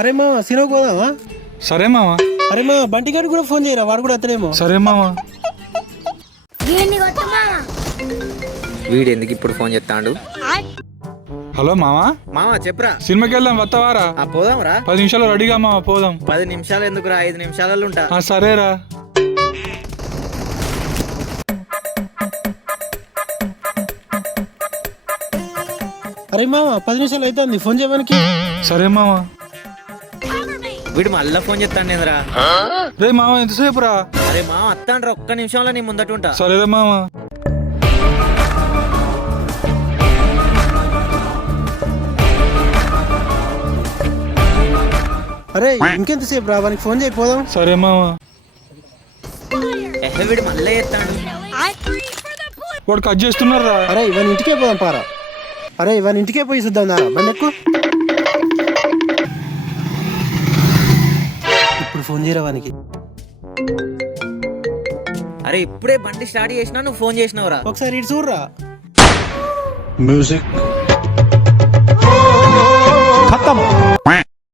అరే మామ సినిమాకి పోదామా? సరే మామ. అరే మా బంటి గారికి కూడా ఫోన్ చేయరా, వాడు కూడా అతనేమో. సరే మామ. వీడు ఎందుకు ఇప్పుడు ఫోన్ చేస్తాడు? హలో మామ. మామ చెప్పురా. సినిమాకి వెళ్దాం, వస్తావారా? పోదాం రా. 10 నిమిషాలు రెడీగా మామ, పోదాం. 10 నిమిషాలు ఎందుకురా, 5 నిమిషాలలో ఉంటా. సరేరా. అరే మామ 10 నిమిషాలు అవుతుంది, ఫోన్ చేయడానికి. సరే మామ. వీడు మళ్ళా ఫోన్ చేస్తాను నేనురా. రే మామ ఎంతసేపు రా? అరే మామ వస్తాను, ఒక్క నిమిషంలో నీ ముందట ఉంటా. సరేరా మామ. అరే ఇంకెంతసేపు రా, వానికి ఫోన్ చేయి పోదాం. సరే మామ. వీడు మళ్ళీ చేస్తాడు. వాడు కట్ చేస్తున్నారా? అరే ఇవన్నీ ఇంటికే పోదాం పారా. అరే ఇవన్నీ ఇంటికే పోయి చూద్దాం రా, బండి ఎక్కు. ఇప్పుడు ఫోన్ చేయరా వానికి. అరే ఇప్పుడే బండి స్టార్ట్ చేసినా నువ్వు ఫోన్ చేసినావురా. ఒకసారి ఇటు చూడరా. మ్యూజిక్ ఖతం.